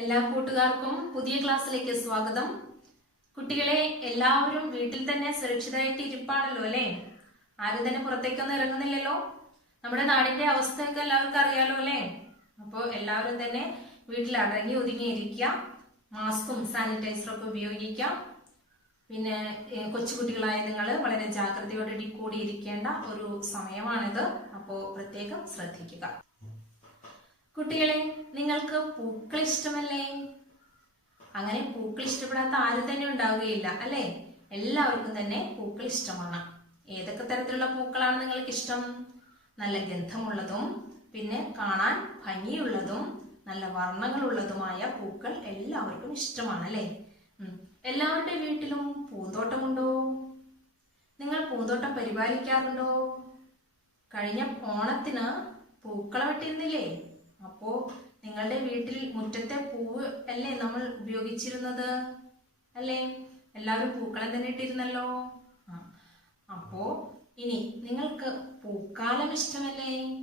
എല്ലാ കൂട്ടുകാർക്കും പുതിയ ക്ലാസ്സിലേക്ക് സ്വാഗതം. കുട്ടികളെ എല്ലാവരും വീട്ടിൽ തന്നെ സുരക്ഷിതമായിട്ട് ഇരിപ്പാണല്ലോ അല്ലേ? ആരും തന്നെ പുറത്തേക്കൊന്നും ഇറങ്ങുന്നില്ലല്ലോ? നമ്മുടെ നാടിന്റെ അവസ്ഥയൊക്കെ എല്ലാവർക്കും അറിയാലോ അല്ലേ? അപ്പോൾ എല്ലാവരും തന്നെ വീട്ടിൽ അടങ്ങി ഒതുങ്ങിയിരിക്കുക മാസ്കും സാനിറ്റൈസറും ഒക്കെ ഉപയോഗിക്കാം പിന്നെ കൊച്ചുകുട്ടികളായ നിങ്ങൾ വളരെ ജാഗ്രതയോടെ കൂടിയിരിക്കേണ്ട ഒരു സമയമാണിത്. അപ്പോൾ പ്രത്യേകം ശ്രദ്ധിക്കുക. കുട്ടികളെ നിങ്ങൾക്ക് പൂക്കൾ ഇഷ്ടമല്ലേ? അങ്ങനെ പൂക്കൾ ഇഷ്ടപ്പെടാത്ത ആരും തന്നെ ഉണ്ടാവുകയില്ല അല്ലേ? എല്ലാവർക്കും തന്നെ പൂക്കൾ ഇഷ്ടമാണ്. ഏതൊക്കെ തരത്തിലുള്ള പൂക്കളാണ് നിങ്ങൾക്ക് ഇഷ്ടം? നല്ല ഗന്ധമുള്ളതും പിന്നെ കാണാൻ ഭംഗിയുള്ളതും നല്ല വർണങ്ങളുള്ളതുമായ പൂക്കൾ എല്ലാവർക്കും ഇഷ്ടമാണ് അല്ലേ. എല്ലാവരുടെ വീട്ടിലും പൂന്തോട്ടമുണ്ടോ? നിങ്ങൾ പൂന്തോട്ടം പരിപാലിക്കാറുണ്ടോ? കഴിഞ്ഞ ഓണത്തിന് പൂക്കളം ഇട്ടിരുന്നില്ലേ അപ്പോ നിങ്ങളുടെ വീട്ടിൽ മുറ്റത്തെ പൂവ് അല്ലേ നമ്മൾ ഉപയോഗിച്ചിരുന്നത്? അല്ലേ? എല്ലാവരും പൂക്കളെ തന്നെ ഇട്ടിരുന്നല്ലോ. അപ്പോ ഇനി നിങ്ങൾക്ക് പൂക്കാലം ഇഷ്ടമല്ലേ?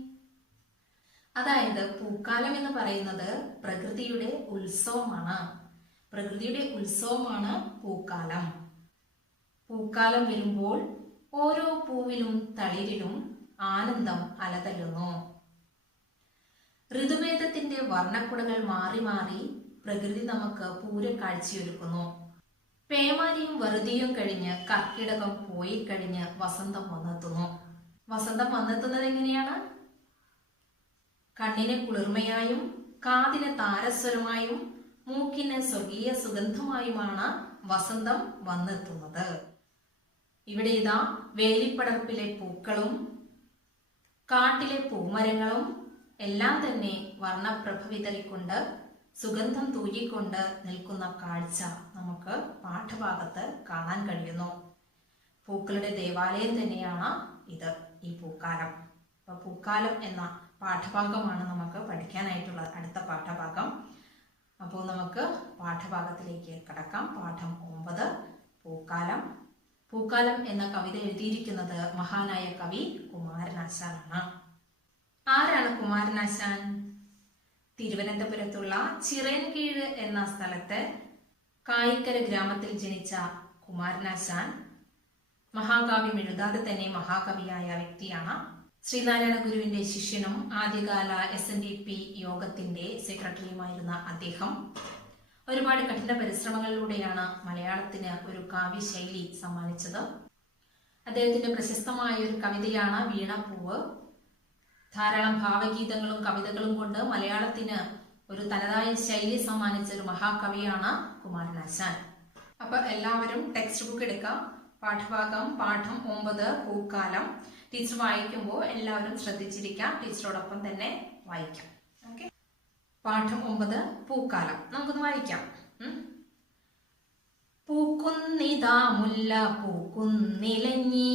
അതായത് പൂക്കാലം എന്ന് പറയുന്നത് പ്രകൃതിയുടെ ഉത്സവമാണ്. പ്രകൃതിയുടെ ഉത്സവമാണ് പൂക്കാലം. പൂക്കാലം വരുമ്പോൾ ഓരോ പൂവിലും തളിരിലും ആനന്ദം അലതല്ലുന്നു. ഋതുഭേദത്തിന്റെ വർണക്കുടകൾ മാറി മാറി പ്രകൃതി നമുക്ക് പൂരം കാഴ്ചയൊരുക്കുന്നു. പേമാരിയും വെറുതെയും കഴിഞ്ഞ് കർക്കിടകം പോയി കഴിഞ്ഞ് വസന്തം വന്നെത്തുന്നു. വസന്തം വന്നെത്തുന്നത് എങ്ങനെയാണ്? കണ്ണിന് കുളിർമയായും കാതിന് താരസ്വരമായും മൂക്കിന് സ്വർഗീയ സുഗന്ധമായുമാണ് വസന്തം വന്നെത്തുന്നത്. ഇവിടെ ഇതാ വേലിപ്പടർപ്പിലെ പൂക്കളും കാട്ടിലെ പൂമരങ്ങളും എല്ലാം തന്നെ വർണപ്രഭ വിതറിക്കൊണ്ട് സുഗന്ധം തൂകിക്കൊണ്ട് നിൽക്കുന്ന കാഴ്ച നമുക്ക് പാഠഭാഗത്ത് കാണാൻ കഴിയുന്നു. പൂക്കളുടെ ദേവാലയം തന്നെയാണ് ഇത് ഈ പൂക്കാലം. അപ്പൊ പൂക്കാലം എന്ന പാഠഭാഗമാണ് നമുക്ക് പഠിക്കാനായിട്ടുള്ള അടുത്ത പാഠഭാഗം. അപ്പോൾ നമുക്ക് പാഠഭാഗത്തിലേക്ക് കടക്കാം. പാഠം ഒമ്പത് പൂക്കാലം. പൂക്കാലം എന്ന കവിത എഴുതിയിരിക്കുന്നത് മഹാനായ കവി കുമാരനാശാനാണ് ആരാണ് കുമാരനാശാൻ? തിരുവനന്തപുരത്തുള്ള ചിറയൻകീഴ് എന്ന സ്ഥലത്ത് കായിക്കര ഗ്രാമത്തിൽ ജനിച്ച കുമാരനാശാൻ മഹാകാവ്യം എഴുതാതെ തന്നെ മഹാകവിയായ വ്യക്തിയാണ്. ശ്രീനാരായണ ഗുരുവിന്റെ ശിഷ്യനും ആദ്യകാല എസ് എൻ ഡി പി യോഗത്തിന്റെ സെക്രട്ടറിയുമായിരുന്ന അദ്ദേഹം ഒരുപാട് കഠിന പരിശ്രമങ്ങളിലൂടെയാണ് മലയാളത്തിന് ഒരു കാവ്യശൈലി സമ്മാനിച്ചത്. അദ്ദേഹത്തിന്റെ പ്രശസ്തമായ ഒരു കവിതയാണ് വീണപ്പൂവ് ധാരാളം ഭാവഗീതങ്ങളും കവിതകളും കൊണ്ട് മലയാളത്തിന് ഒരു തനതായ ശൈലി സമ്മാനിച്ച ഒരു മഹാകവിയാണ് കുമാരനാശാൻ അപ്പൊ എല്ലാവരും ടെക്സ്റ്റ് ബുക്ക് എടുക്കാം. പാഠഭാഗം പാഠം ഒമ്പത് പൂക്കാലം. ടീച്ചർ വായിക്കുമ്പോൾ എല്ലാവരും ശ്രദ്ധിച്ചിരിക്കാം. ടീച്ചറോടൊപ്പം തന്നെ വായിക്കാം. ഓക്കെ പാഠം ഒമ്പത് പൂക്കാലം. നമുക്കൊന്ന് വായിക്കാം. പൂക്കുന്നിതാ മുല്ല പൂക്കുന്നിലഞ്ഞി.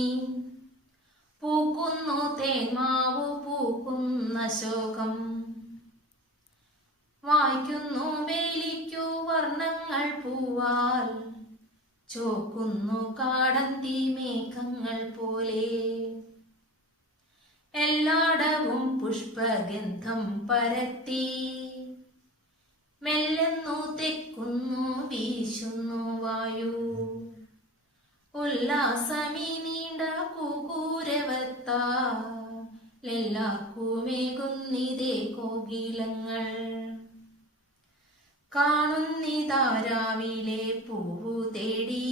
പൂക്കുന്നു തേന്മാവു പൂക്കുന്ന ശോകം. വായിക്കുന്നു വേലിക്കു വർണങ്ങൾ പൂവാൽ. ചോക്കുന്നു കാടന്തി മേഘങ്ങൾ പോലെ. എല്ലാടവും പുഷ്പഗന്ധം പരത്തി. മെല്ലെന്നു തെക്കുന്നു വീശുന്നു വായു. ഉല്ലാസമീ നീണ്ട കൂകൂരവത്താലെല്ലാക്കുമേകുന്നിതേ കോകിലങ്ങൾ. കാണുന്നിതാ രാവിലെ പൂവു തേടി.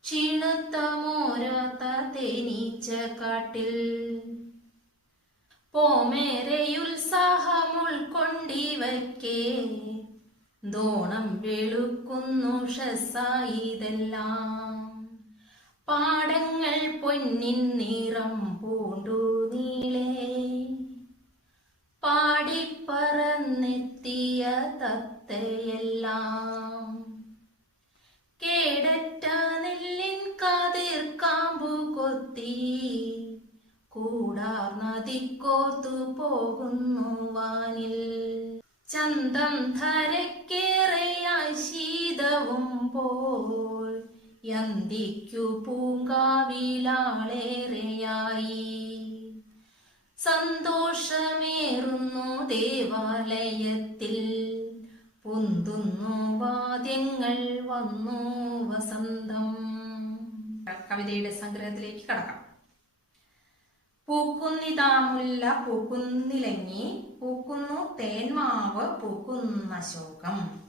ക്ഷീണത്ത മോരാത്ത തേനീച്ച കാട്ടിൽ. പോമേറെയുത്സാഹമുൾക്കൊണ്ടിവയ്ക്കേ ദോണം വെളുക്കുന്നു ഷസായിതെല്ലാം. പാടങ്ങൾ പൊന്നിൻ നിറം പൂണ്ടു നീളേ. പാടിപ്പറന്നെത്തിയ തത്തയെല്ലാം. കേടറ്റ നെല്ലിൻ കാതിർ കാമ്പു കൊത്തി. കൂടാർ നദിക്കോത്തു പോകുന്നു വാനിൽ. ചന്തം ധരക്കേറെയായി ശീതവും പോൽ യന്തിക്കു പൂങ്കാവിലാളേറെയായി. സന്തോഷമേറുന്നു ദേവാലയത്തിൽ. പൊന്തുന്നു വാദ്യങ്ങൾ വന്നു വസന്തം. കവിതയുടെ സംഗ്രഹത്തിലേക്ക് കടക്കാം. പൂക്കുന്നിതാമുല്ല പൂക്കുന്നിലങ്ങി പൂക്കുന്നു തേന്മാവ് പൂക്കുന്ന ശോകം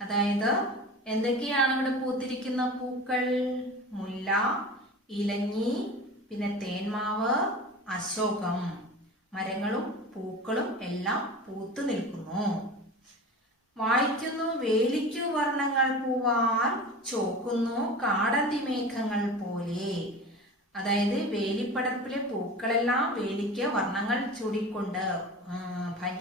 അതായത് എന്തൊക്കെയാണ് ഇവിടെ പൂത്തിരിക്കുന്ന പൂക്കൾ? മുല്ല ഇലഞ്ഞി പിന്നെ തേന്മാവ് അശോകം. മരങ്ങളും പൂക്കളും എല്ലാം പൂത്തു നിൽക്കുന്നു. വായിക്കുന്നു വേലിക്കു വർണങ്ങൾ പൂവാൻ ചോക്കുന്നു കാടന്തി മേഘങ്ങൾ പോലെ. അതായത് വേലിപ്പടപ്പിലെ പൂക്കളെല്ലാം വേലിക്ക് വർണങ്ങൾ ചൂടിക്കൊണ്ട്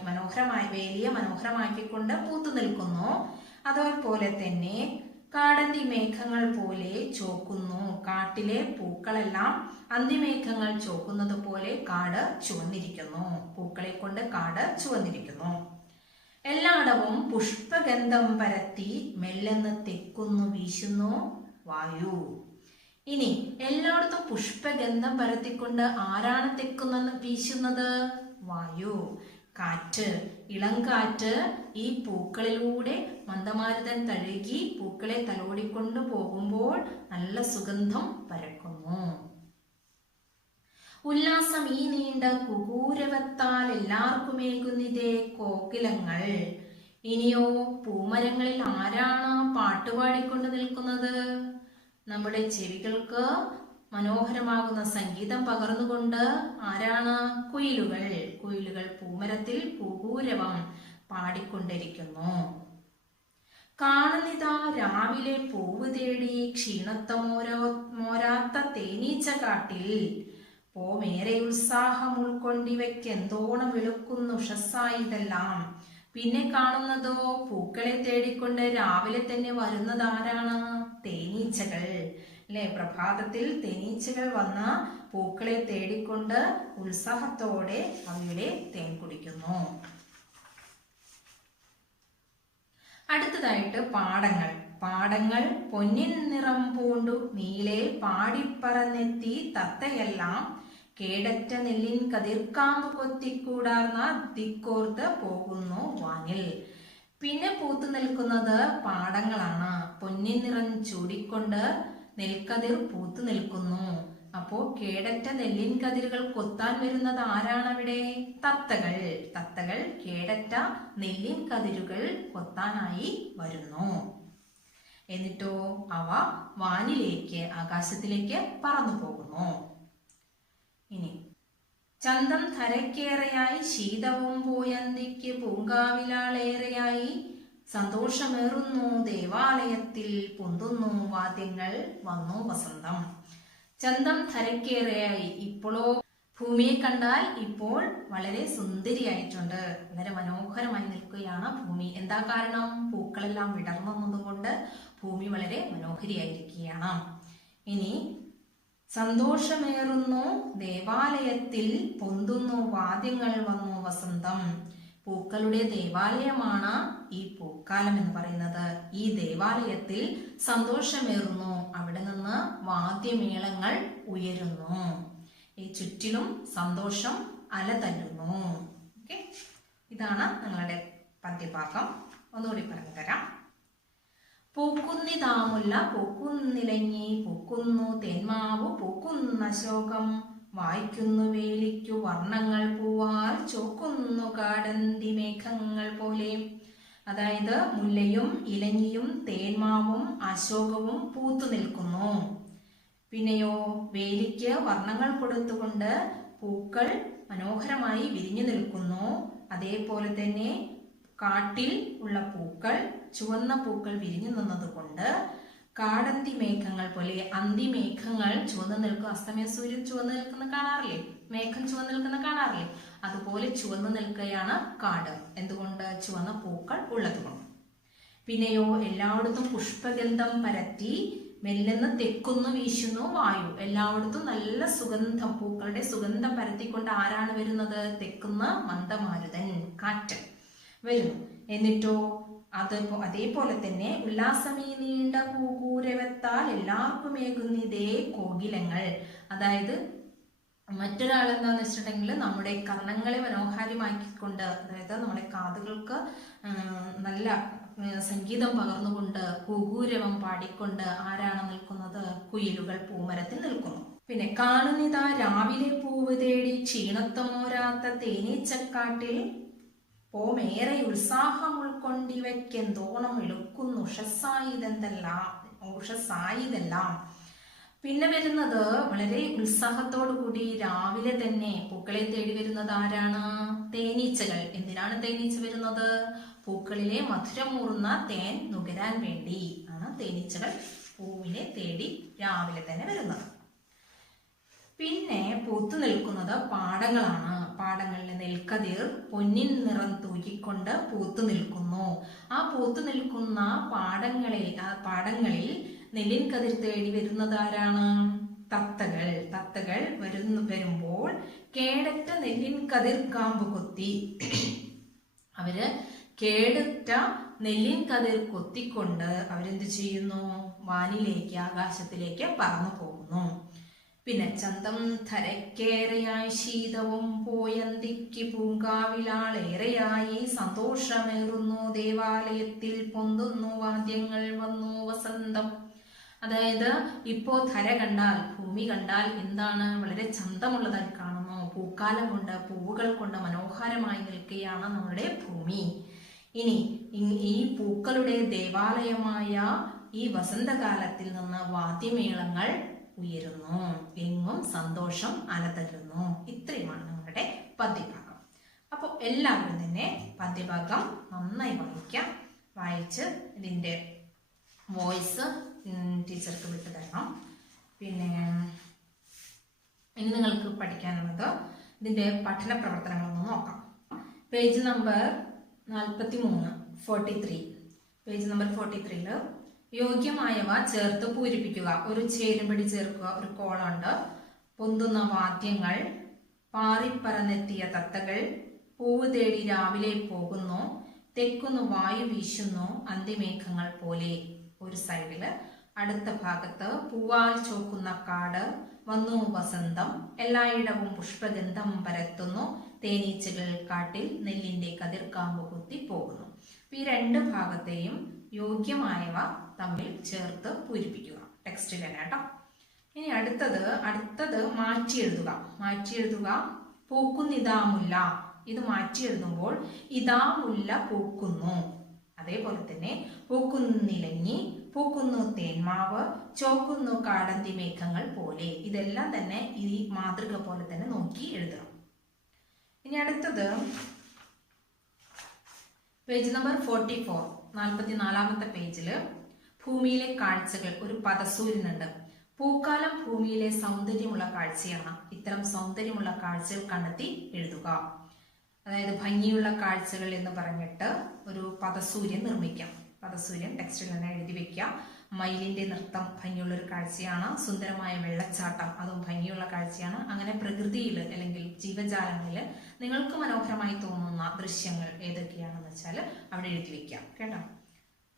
മനോഹരമായി വേലിയെ മനോഹരമാക്കിക്കൊണ്ട് പൂത്തു നിൽക്കുന്നു. അതേപോലെ തന്നെ കാടന്തി മേഘങ്ങൾ പോലെ ചോക്കുന്നു കാട്ടിലെ പൂക്കളെല്ലാം അന്തിമേഘങ്ങൾ ചോക്കുന്നത് പോലെ കാട് ചുവന്നിരിക്കുന്നു. പൂക്കളെ കൊണ്ട് കാട് ചുവന്നിരിക്കുന്നു. എല്ലായിടവും പുഷ്പഗന്ധം പരത്തി മെല്ലെന്ന് തെക്കുന്നു വീശുന്നു വായു. ഇനി എല്ലായിടത്തും പുഷ്പഗന്ധം പരത്തിക്കൊണ്ട് ആരാണ് തെക്കുന്ന വീശുന്നത്? വായു. കാറ്റ്. ഇളം കാറ്റ് ഈ പൂക്കളിലൂടെ മന്ദമാരുതൻ തഴുകി പൂക്കളെ തലോടിക്കൊണ്ടു പോകുമ്പോൾ നല്ല സുഗന്ധം പരക്കുന്നു. ഉല്ലാസം ഈ നീണ്ട കുകൂരവത്താൽ എല്ലാവർക്കുമേകുന്നിതേ കോകിലങ്ങൾ. ഇനിയോ പൂമരങ്ങളിൽ ആരാണ് പാട്ടുപാടിക്കൊണ്ട് നിൽക്കുന്നത്? നമ്മുടെ ചെവികൾക്ക് മനോഹരമാകുന്ന സംഗീതം പകർന്നുകൊണ്ട് ആരാണ് കുയിലുകൾ? കുയിലുകൾ പൂമരത്തിൽ പൂപൂരവം പാടിക്കൊണ്ടിരിക്കുന്നു. കാണുന്നിതാ രാവിലെ പൂവ് തേടി ക്ഷീണത്തമോരോ മോരാത്ത തേനീച്ച കാട്ടിൽ. പോമേറെ ഉത്സാഹം ഉൾക്കൊണ്ടിവയ്ക്ക് എന്തോണം വെളുക്കുന്നു ഉഷസ്സായതെല്ലാം പിന്നെ കാണുന്നതോ പൂക്കളെ തേടിക്കൊണ്ട് രാവിലെ തന്നെ വരുന്നതാരാണ്? തേനീച്ചകൾ. അല്ലെ പ്രഭാതത്തിൽ തേനീച്ചകൾ വന്ന് പൂക്കളെ തേടിക്കൊണ്ട് ഉത്സാഹത്തോടെ അവയുടെ തേൻ കുടിക്കുന്നു. അടുത്തതായിട്ട് പാടങ്ങൾ. പാടങ്ങൾ പൊന്നിൻ നിറം പൂണ്ടു. നീലെ പാടിപ്പറന്നെത്തി തത്തയെല്ലാം കേടറ്റ നെല്ലിൻ കതിർക്കാമ്പ് കൊത്തിക്കൂടാർന്ന ദിക്കോർത്ത് പോകുന്നു വാനിൽ. പിന്നെ പൂത്തു നിൽക്കുന്നത് പാടങ്ങളാണ്. പൊന്നിൻ നിറം ചൂടിക്കൊണ്ട് നെൽക്കതിർ പൂത്തു നിൽക്കുന്നു. അപ്പോ കേടറ്റ നെല്ലിൻ കതിരുകൾ കൊത്താൻ വരുന്നത് ആരാണവിടെ? തത്തകൾ. തത്തകൾ കേടറ്റ നെല്ലിൻ കതിരുകൾ കൊത്താനായി വരുന്നു. എന്നിട്ടോ അവ വാനിലേക്ക് ആകാശത്തിലേക്ക് പറന്നു പോകുന്നു. ഇനി ചന്തം ധരക്കേറെയായി ശീതവും പോയന്തിക്ക് പൂങ്കാവിലാളേറെയായി സന്തോഷമേറുന്നു ദേവാലയത്തിൽ പൊന്തുന്നു വാദ്യങ്ങൾ വന്നു വസന്തം. ചന്തം ധരക്കേറെയായി ഇപ്പോഴോ ഭൂമിയെ കണ്ടാൽ ഇപ്പോൾ വളരെ സുന്ദരിയായിട്ടുണ്ട്. വളരെ മനോഹരമായി നിൽക്കുകയാണ് ഭൂമി. എന്താ കാരണം? പൂക്കളെല്ലാം വിടർന്നു വിടർന്നതുകൊണ്ട് ഭൂമി വളരെ മനോഹരിയായിരിക്കുകയാണ്. ഇനി സന്തോഷമേറുന്നു ദേവാലയത്തിൽ പൊന്തുന്നു വാദ്യങ്ങൾ വന്നു വസന്തം. പൂക്കളുടെ ദേവാലയമാണ് ഈ പൂക്കാലം എന്ന് പറയുന്നത്. ഈ ദേവാലയത്തിൽ സന്തോഷമേറുന്നു. അവിടെ നിന്ന് വാദ്യമേളങ്ങൾ ഉയരുന്നു. ഈ ചുറ്റിലും സന്തോഷം അലതല്ലുന്നു. ഓക്കെ? ഇതാണ് നിങ്ങളുടെ പദ്യഭാഗം. ഒന്നുകൂടി പറഞ്ഞു തരാം. പൂക്കുന്നിതാമുല്ല പൂക്കുന്നിലങ്ങി പൂക്കുന്നു തേന്മാവ് പൂക്കുന്ന ശോകം. വായിക്കുന്നു വേലിക്കു വർണങ്ങൾ പൂവാൽ ചോക്കുന്നു കാടന്തി മേഘങ്ങൾ പോലെ. അതായത് മുല്ലയും ഇലഞ്ഞിയും തേന്മാവും അശോകവും പൂത്തു നിൽക്കുന്നു. പിന്നെയോ വേലിക്ക് വർണങ്ങൾ കൊടുത്തുകൊണ്ട് പൂക്കൾ മനോഹരമായി വിരിഞ്ഞു നിൽക്കുന്നു. അതേപോലെ തന്നെ കാട്ടിൽ ഉള്ള പൂക്കൾ ചുവന്ന പൂക്കൾ വിരിഞ്ഞു നിന്നതുകൊണ്ട് കാടന്തി മേഘങ്ങൾ പോലെ അന്തിമേഘങ്ങൾ ചുവന്ന് നിൽക്കും. അസ്തമയ സൂര്യൻ ചുവന്ന് നിൽക്കുന്ന കാണാറില്ലേ? മേഘം ചുവന്ന് നിൽക്കുന്ന കാണാറില്ലേ? അതുപോലെ ചുവന്ന് നിൽക്കുകയാണ് കാട്. എന്തുകൊണ്ട്? ചുവന്ന പൂക്കൾ ഉള്ളതുകൊണ്ട് പിന്നെയോ എല്ലായിടത്തും പുഷ്പഗന്ധം പരത്തി മെല്ലെന്ന് തെക്കുന്നു വീശുന്നു വായു. എല്ലായിടത്തും നല്ല സുഗന്ധം പൂക്കളുടെ സുഗന്ധം പരത്തിക്കൊണ്ട് ആരാണ് വരുന്നത്? തെക്കുന്ന മന്ദമാരുതൻ കാറ്റ് വരുന്നു. എന്നിട്ടോ അത് അതേപോലെ തന്നെ ഉല്ലാസമീ നീണ്ട കൂകൂരവത്താൽ എല്ലാവർക്കും ഏകുന്നിതേ കോകിലങ്ങൾ. അതായത് മറ്റൊരാൾ എന്താന്ന് വെച്ചിട്ടുണ്ടെങ്കിൽ നമ്മുടെ കർണങ്ങളെ മനോഹാരിമാക്കിക്കൊണ്ട് അതായത് നമ്മുടെ കാതുകൾക്ക് നല്ല സംഗീതം പകർന്നുകൊണ്ട് കുകൂരവം പാടിക്കൊണ്ട് ആരാണ് നിൽക്കുന്നത്? കുയിലുകൾ പൂമരത്തിൽ നിൽക്കുന്നു. പിന്നെ കാണുന്നിതാ രാവിലെ പൂവ് തേടി ക്ഷീണത്വമോരാത്ത തേനീച്ചക്കാട്ടിൽ പോമേറെ ഉത്സാഹം ഉൾക്കൊണ്ടിവയ്ക്കെന്തോണം ഇളുക്കുന്നു ഉഷസ്സായിതെന്തെല്ലാം ഉഷസ്സായിതെല്ലാം. പിന്നെ വരുന്നത് വളരെ ഉത്സാഹത്തോടു കൂടി രാവിലെ തന്നെ പൂക്കളെ തേടി വരുന്നത് ആരാണ്? തേനീച്ചകൾ. എന്തിനാണ് തേനീച്ച വരുന്നത്? പൂക്കളിലെ മധുരമൂറുന്ന തേൻ നുകരാൻ വേണ്ടി ആണ് തേനീച്ചകൾ പൂവിനെ തേടി രാവിലെ തന്നെ വരുന്നത്. പിന്നെ പൂത്തു നിൽക്കുന്നത് പാടങ്ങളാണ്. പാടങ്ങളിലെ നെൽക്കതിർ പൊന്നിൻ നിറം തൂക്കിക്കൊണ്ട് പൂത്തു നിൽക്കുന്നു. ആ പൂത്തു നിൽക്കുന്ന പാടങ്ങളിൽ ആ പാടങ്ങളിൽ നെല്ലിൻ കതിർ തേടി വരുന്നത് ആരാണ്? തത്തകൾ. തത്തകൾ വരുന്നു വരുമ്പോൾ കേടറ്റ നെല്ലിൻ കതിർ കാമ്പ് കൊത്തി. അവർ കേടുറ്റ നെല്ലിൻ കതിർ കൊത്തിക്കൊണ്ട് അവരെന്ത് ചെയ്യുന്നു? വാനിലേക്ക് ആകാശത്തിലേക്ക് പറന്നു പോകുന്നു. പിന്നെ ചന്തം ധരക്കേറെയായി ശീതവും പോയന്തിക്ക് പൂങ്കാവിലാളേറെയായി സന്തോഷമേറുന്നു ദേവാലയത്തിൽ പൊന്തുന്നു വാദ്യങ്ങൾ വന്നു വസന്തം. അതായത് ഇപ്പോ ധര കണ്ടാൽ ഭൂമി കണ്ടാൽ എന്താണ് വളരെ ചന്തമുള്ളതായി കാണുന്നു. പൂക്കാലം കൊണ്ട് പൂവുകൾ കൊണ്ട് മനോഹരമായി നിൽക്കുകയാണ് നമ്മുടെ ഭൂമി. ഇനി ഈ- പൂക്കളുടെ ദേവാലയമായ ഈ വസന്തകാലത്തിൽ നിന്ന് വാദ്യമേളങ്ങൾ ഉയരുന്നു എങ്ങും സന്തോഷം അലതല്ലുന്നു. ഇത്രയുമാണ് നമ്മുടെ പദ്യഭാഗം. അപ്പോൾ എല്ലാവരും തന്നെ പദ്യഭാഗം നന്നായി വായിക്കാം. വായിച്ച് ഇതിന്റെ വോയിസ് ടീച്ചർക്ക് വിട്ടു തരണം. പിന്നെ ഇനി നിങ്ങൾക്ക് പഠിക്കാനുള്ളത് ഇതിന്റെ പഠന പ്രവർത്തനങ്ങളൊന്ന് നോക്കാം. പേജ് നമ്പർ നാൽപ്പത്തി മൂന്ന് forty three page number forty ത്രീയിൽ യോഗ്യമായവ ചേർത്ത് പൂരിപ്പിക്കുക. ഒരു ചേരുംപടി ചേർക്കുക. ഒരു കോളുണ്ട്. പൊന്തുന്ന വാദ്യങ്ങൾ പാറിപ്പറന്നെത്തിയ തത്തകൾ പൂവ് തേടി രാവിലെ പോകുന്നു തെക്കുന്നു വായു വീശുന്നു അന്തിമേഘങ്ങൾ പോലെ. ഒരു സൈഡിൽ അടുത്ത ഭാഗത്ത് പൂവാൽ ചോക്കുന്ന കാട് വന്നു വസന്തം എല്ലായിടവും പുഷ്പഗന്ധം പരത്തുന്നു തേനീച്ചകൾ കാട്ടിൽ നെല്ലിന്റെ കതിർക്കാമ്പ് കുത്തി പോകുന്നു. ഈ രണ്ട് ഭാഗത്തെയും യോഗ്യമായവ തമ്മിൽ ചേർത്ത് പൂരിപ്പിക്കുക. ടെക്സ്റ്റിൽ തന്നെ കേട്ടോ. ഇനി അടുത്തത് അടുത്തത് മാറ്റി എഴുതുക മാറ്റി എഴുതുക പൂക്കുന്നിതാ മുല്ല ഇത് മാറ്റി എഴുതുമ്പോൾ ഇതാമുല്ല പോക്കുന്നു. അതേപോലെ തന്നെ പൂക്കുന്നിലങ്ങി പൂക്കുന്നു തേന്മാവ് ചോക്കുന്നു കാടന്തി മേഘങ്ങൾ പോലെ. ഇതെല്ലാം തന്നെ ഈ മാതൃക പോലെ തന്നെ നോക്കി എഴുതണം. ഇനി അടുത്തത് പേജ് നമ്പർ ഫോർട്ടി ഫോർ നാൽപ്പത്തി നാലാമത്തെ പേജിൽ ഭൂമിയിലെ കാഴ്ചകൾ ഒരു പദസൂര്യനുണ്ട്. പൂക്കാലം ഭൂമിയിലെ സൗന്ദര്യമുള്ള കാഴ്ചയാണ്. ഇത്തരം സൗന്ദര്യമുള്ള കാഴ്ചകൾ കണ്ടെത്തി എഴുതുക. അതായത് ഭംഗിയുള്ള കാഴ്ചകൾ എന്ന് പറഞ്ഞിട്ട് ഒരു പദസൂര്യൻ നിർമ്മിക്കാം. പദസൂര്യൻ ടെക്സ്റ്റിൽ തന്നെ എഴുതി വെക്കാം മയിലിന്റെ നൃത്തം ഭംഗിയുള്ള ഒരു കാഴ്ചയാണ്. സുന്ദരമായ വെള്ളച്ചാട്ടം അതും ഭംഗിയുള്ള കാഴ്ചയാണ്. അങ്ങനെ പ്രകൃതിയിൽ അല്ലെങ്കിൽ ജീവജാലങ്ങളിൽ നിങ്ങൾക്ക് മനോഹരമായി തോന്നുന്ന ദൃശ്യങ്ങൾ ഏതൊക്കെയാണെന്ന് വെച്ചാൽ അവിടെ എഴുതി വെക്കാം കേട്ടോ?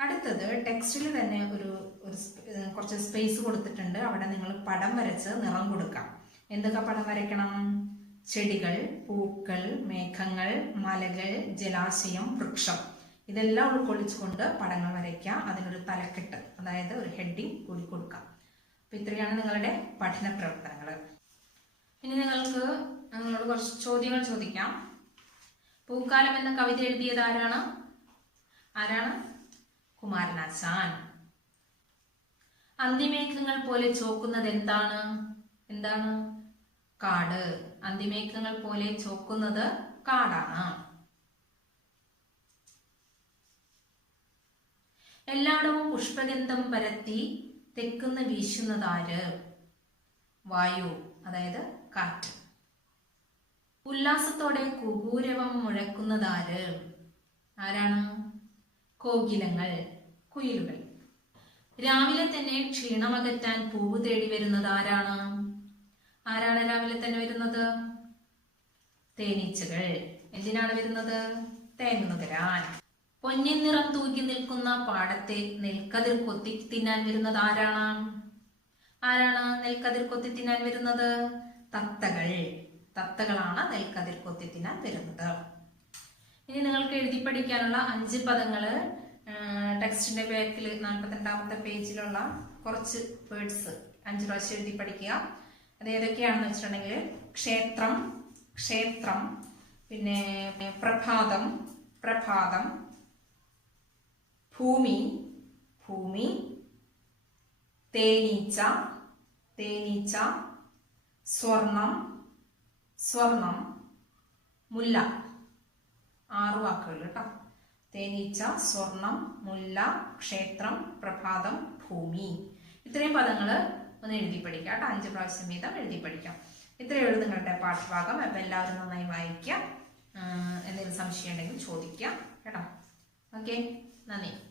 അടുത്തത് ടെക്സ്റ്റിൽ തന്നെ ഒരു കുറച്ച് സ്പേസ് കൊടുത്തിട്ടുണ്ട്. അവിടെ നിങ്ങൾ പടം വരച്ച് നിറം കൊടുക്കാം. എന്തൊക്കെ പടം വരയ്ക്കണം? ചെടികൾ പൂക്കൾ മേഘങ്ങൾ മലകൾ ജലാശയം വൃക്ഷം. ഇതെല്ലാം ഉൾക്കൊള്ളിച്ചുകൊണ്ട് പടങ്ങൾ വരയ്ക്കുക അതിനൊരു തലക്കെട്ട് അതായത് ഒരു ഹെഡിങ് കൂടി കൊടുക്കാം. അപ്പൊ ഇത്രയാണ് നിങ്ങളുടെ പഠന പ്രവർത്തനങ്ങൾ ഇനി നിങ്ങൾക്ക് നിങ്ങളോട് കുറച്ച് ചോദ്യങ്ങൾ ചോദിക്കാം. പൂക്കാലം എന്ന കവിത എഴുതിയത് ആരാണ്? ആരാണ്? കുമാരനാശാൻ. അന്തിമേഘങ്ങൾ പോലെ ചോക്കുന്നത് എന്താണ്? എന്താണ്? കാട്. അന്തിമേഘങ്ങൾ പോലെ ചോക്കുന്നത് കാടാണ്. എല്ലായിടവും പുഷ്പഗന്ധം പരത്തി തെക്കുന്ന് വീശുന്നതാര്? വായു അതായത് കാറ്റ്. ഉല്ലാസത്തോടെ കുകൂരവം മുഴക്കുന്നതാര്? ആരാണ്? കോകിലങ്ങൾ കുയിലുകൾ. രാവിലെ തന്നെ ക്ഷീണമകറ്റാൻ പൂവ് തേടി വരുന്നത് ആരാണ്? ആരാണ് രാവിലെ തന്നെ വരുന്നത്? തേനീച്ചകൾ. എന്തിനാണ് വരുന്നത്? തേങ്ങുകരാൻ പൊന്നിൻ നിറം തൂക്കി നിൽക്കുന്ന പാടത്തെ നെൽക്കതിർ കൊത്തി തിന്നാൻ വരുന്നത് ആരാണ്? ആരാണ് നെൽക്കതിർ കൊത്തി തിന്നാൻ വരുന്നത്? തത്തകൾ. തത്തകളാണ് നെൽക്കതിർ കൊത്തി തിന്നാൻ വരുന്നത്. ഇനി നിങ്ങൾക്ക് എഴുതി പഠിക്കാനുള്ള അഞ്ച് പദങ്ങൾ ടെക്സ്റ്റിന്റെ ബാക്കിൽ നാൽപ്പത്തിരണ്ടാമത്തെ പേജിലുള്ള കുറച്ച് വേർഡ്സ് അഞ്ച് പ്രാവശ്യം എഴുതി പഠിക്കുക. അത് ഏതൊക്കെയാണെന്ന് വെച്ചിട്ടുണ്ടെങ്കിൽ ക്ഷേത്രം ക്ഷേത്രം പിന്നെ പ്രഭാതം പ്രഭാതം ഭൂമി ഭൂമി തേനീച്ച തേനീച്ച സ്വർണം സ്വർണം മുല്ല. ആറ് വാക്കുകൾ കേട്ടോ. തേനീച്ച സ്വർണം മുല്ല ക്ഷേത്രം പ്രഭാതം ഭൂമി. ഇത്രയും പദങ്ങൾ ഒന്ന് എഴുതി പഠിക്കാം കേട്ടോ. അഞ്ച് പ്രാവശ്യം വീതം എഴുതി പഠിക്കാം. ഇത്രയേ ഉള്ളൂ നിങ്ങളുടെ പാഠഭാഗം. അപ്പം എല്ലാവരും നന്നായി വായിക്കാം എന്തെങ്കിലും സംശയം ഉണ്ടെങ്കിൽ ചോദിക്കാം കേട്ടോ. ഓക്കെ? നന്ദി.